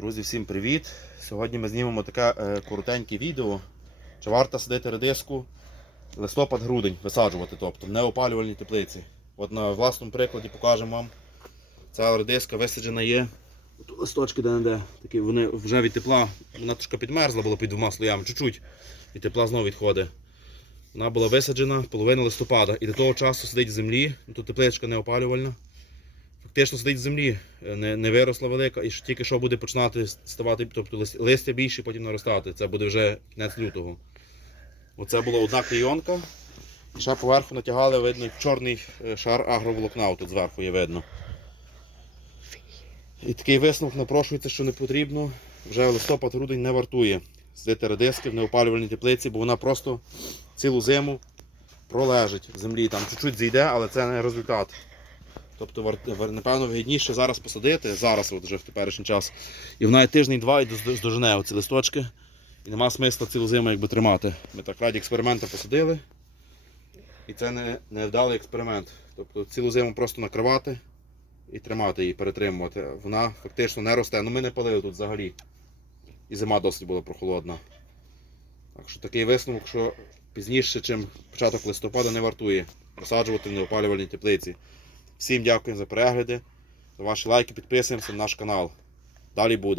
Друзі, всім привіт! Сьогодні ми знімемо таке е, коротеньке відео. Чи варто садити редиску листопад-грудень висаджувати, тобто в неопалювальній теплиці. От на власному прикладі покажемо вам. Ця редиска висаджена є. Тут листочки де-не-де. Такі вони вже від тепла. Вона трошки підмерзла була під двома слоями, чуть-чуть. І тепла знову відходить. Вона була висаджена половину листопада. І до того часу сидить в землі. Тут тепличка неопалювальна фактично сидить в землі, е, не, не виросла велика, і що тільки що буде починати ставати, тобто листя більше, потім наростати. Це буде вже кінець лютого. Оце була одна клейонка. Ще поверху натягали, видно, чорний е, шар агроволокна, тут зверху є видно. І такий висновок напрошується, що не потрібно. Вже листопад-грудень не вартує сидити редиски в неопалювальній теплиці, бо вона просто цілу зиму пролежить в землі. Там чуть-чуть зійде, але це не результат. Тобто, напевно, вигідніше зараз посадити, зараз от вже в теперішній час. І вона і тиждень-два і здожене оці листочки. І нема смисла цілу зиму якби тримати. Ми так раді експерименту посадили. І це не, не вдалий експеримент. Тобто цілу зиму просто накривати і тримати її, перетримувати. Вона фактично не росте. Ну ми не палили тут взагалі. І зима досить була прохолодна. Так що такий висновок, що пізніше, чим початок листопада, не вартує посаджувати в неопалювальній теплиці. Всім дякую за перегляди, за ваші лайки, підписуємося на наш канал. Далі буде.